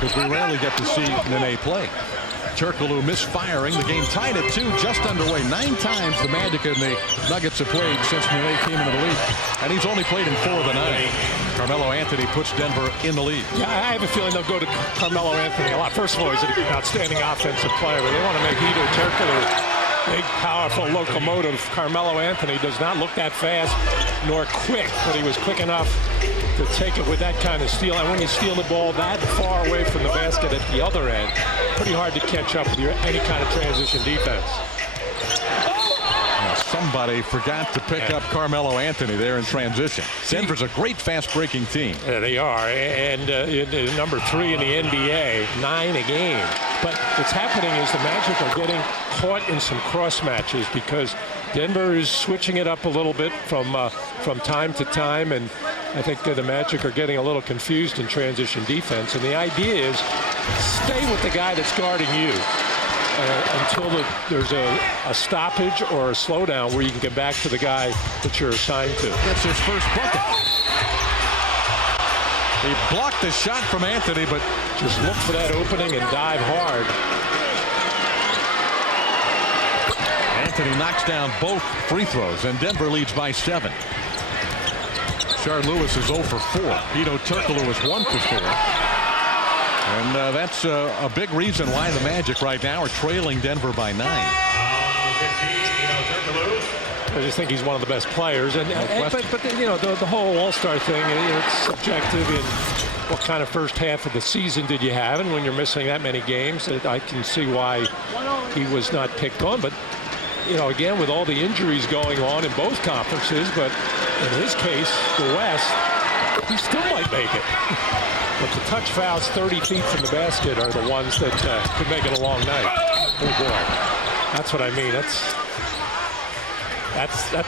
because we rarely get to see Nene play. Turkoglu misfiring. The game tied at 2, just underway. 9 times the Magic and the Nuggets have played since Nene came into the league, and he's only played in 4 of the 9. Carmelo Anthony puts Denver in the lead. Yeah, I have a feeling they'll go to Carmelo Anthony a lot. First of all, he's an outstanding offensive player, but they want to make Hedo Turkoglu big, powerful locomotive. Carmelo Anthony does not look that fast nor quick, but he was quick enough to take it with that kind of steal. And when you steal the ball that far away from the basket at the other end, pretty hard to catch up with any kind of transition defense. Somebody forgot to pick up Carmelo Anthony there in transition. Denver's a great fast-breaking team. Yeah, they are, and number 3 in the NBA, 9 a game. But what's happening is the Magic are getting caught in some cross matches because Denver is switching it up a little bit from time to time, and I think the Magic are getting a little confused in transition defense. And the idea is stay with the guy that's guarding you until there's a stoppage or a slowdown where you can get back to the guy that you're assigned to. That's his first bucket. He blocked the shot from Anthony, but just look for that opening and dive hard. Anthony knocks down both free throws, and Denver leads by 7. Shard Lewis is 0 for 4. Hedo Turkoglu is 1 for 4. And that's a big reason why the Magic right now are trailing Denver by 9. I just think he's one of the but you know, the whole All-Star thing, it's subjective in what kind of first half of the season did you have, and when you're missing that many games, I can see why he was not picked on. But you know, again, with all the injuries going on in both conferences, but in his case, the West, he still might make it. But the touch fouls 30 feet from the basket are the ones that could make it a long night. Oh boy, that's what I mean. That's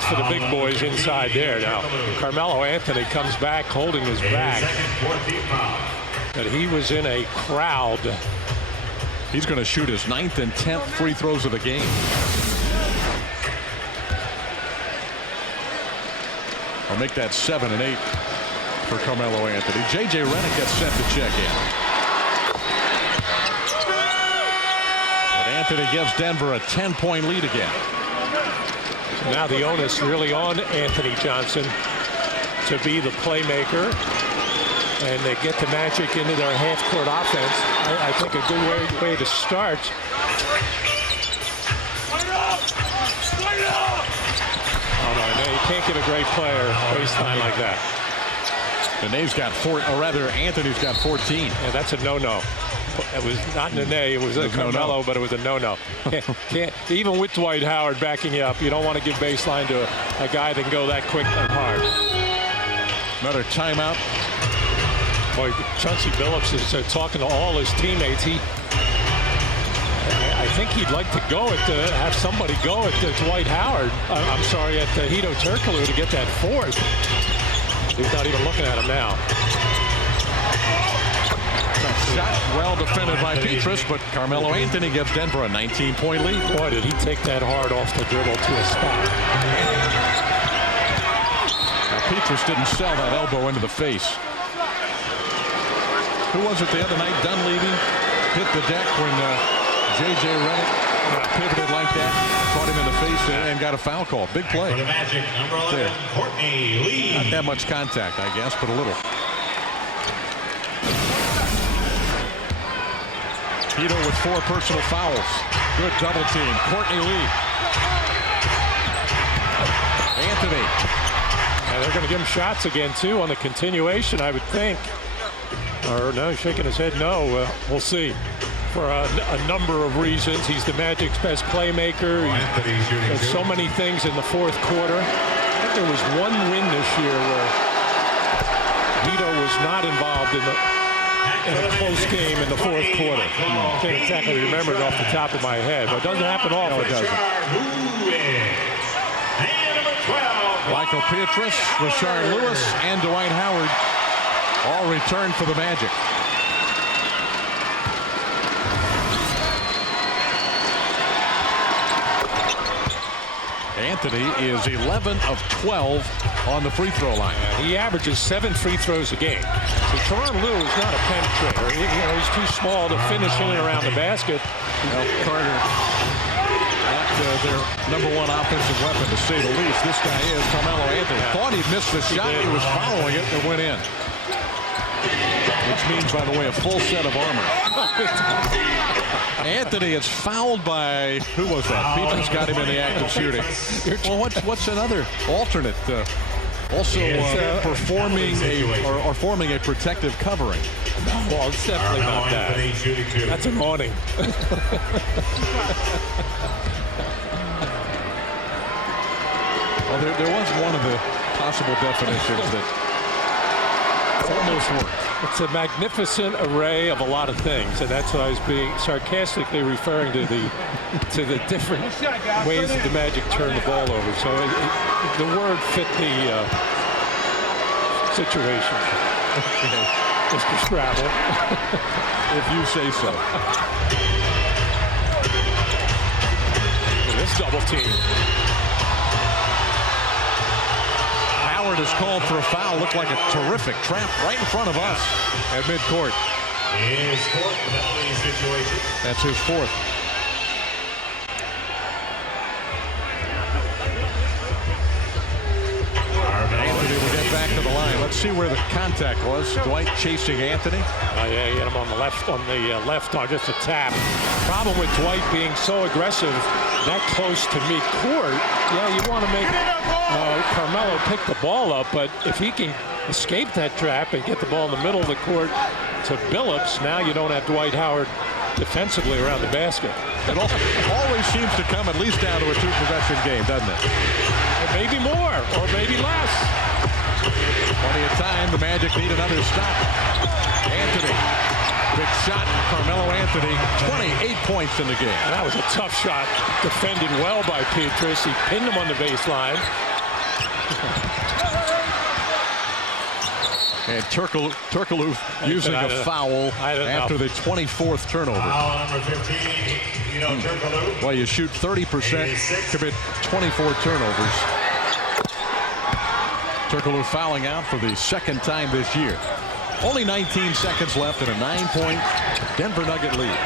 for the big boys inside there. Now, Carmelo Anthony comes back holding his back, but he was in a crowd. He's going to shoot his 9th and 10th free throws of the game. I'll make that 7 and 8 for Carmelo Anthony. J.J. Redick gets set to check in. But Anthony gives Denver a 10-point lead again. So now the onus really on Anthony Johnson to be the playmaker, and they get the Magic into their half-court offense. I think a good way to start. Oh no, you can't get a great player baseline like that. Nene's got 4, or rather, Anthony's got 14. Yeah, that's a no-no. It was not Nene, it was a Carmelo, but it was a no-no. Can't, even with Dwight Howard backing you up, you don't want to give baseline to a guy that can go that quick and hard. Another timeout. Boy, Chauncey Billups is talking to all his teammates. I think he'd like to go have somebody go at Dwight Howard. I'm sorry, at Hedo Turkoglu to get that 4th. He's not even looking at him now. Shot well defended by Petrus, but Carmelo Anthony gives Denver a 19-point lead. Boy, did he take that hard off the dribble to a spot. Now, Petrus didn't sell that elbow into the face. Who was it the other night? Dunleavy hit the deck when J.J. Redick pivoted like that, caught him in the face and got a foul call. Big play. For the Magic, number 11, Courtney Lee. Not that much contact, I guess, but a little. Hedo with 4 personal fouls. Good double team. Courtney Lee. Anthony. And they're going to give him shots again, too, on the continuation, I would think. Or no, he's shaking his head no. We'll see. For a number of reasons. He's the Magic's best playmaker. He does so many things in the 4th quarter. I think there was one win this year where Hedo was not involved in a close game in the 4th quarter. I can't exactly remember it off the top of my head, but it doesn't happen often, does it? Michael Petrus, Rashard Lewis, and Dwight Howard all returned for the Magic. Anthony is 11 of 12 on the free throw line. He averages 7 free throws a game. So Tyronn Lue is not a penetrator. He's too small to finish in and around the basket. Well, Carter, not their #1 offensive weapon, to say the least. This guy is Carmelo Anthony. Thought he'd missed the shot. He was following it and went in. Which means, by the way, a full set of armor. Anthony is fouled by, who was that? Peter's got him in the act of shooting. Well, what's another alternate? Performing or forming a protective covering. Well, it's definitely not that. That's an awning. Well, there was one of the possible definitions that almost worked. It's a magnificent array of a lot of things, and that's what I was being sarcastically referring to the different ways that the Magic turn the ball over. So the word fit the situation. Okay. Mr. Scrabble. If you say so. This double team. Howard is called for a foul. Looked like a terrific trap right in front of us at midcourt. His fourth penalty situation. That's his fourth. Anthony will get back to the line. Let's see where the contact was. Dwight chasing Anthony. Yeah, he hit him on the left on just a tap. Problem with Dwight being so aggressive that close to midcourt, yeah, you want to make Carmelo pick the ball up, but if he can escape that trap and get the ball in the middle of the court to Billups, now you don't have Dwight Howard defensively around the basket. It always seems to come at least down to a 2-possession game, doesn't it? Or maybe more, or maybe less. Plenty of time. The Magic need another stop. Anthony. Big shot. Carmelo Anthony. 28 points in the game. And that was a tough shot. Defended well by Petrus. He pinned him on the baseline. And Turkoglu using a foul after the 24th turnover. Foul number 15, Turkoglu. Well, you shoot 30%, commit 24 turnovers. Turkoglu fouling out for the second time this year. Only 19 seconds left in a 9-point Denver Nugget lead.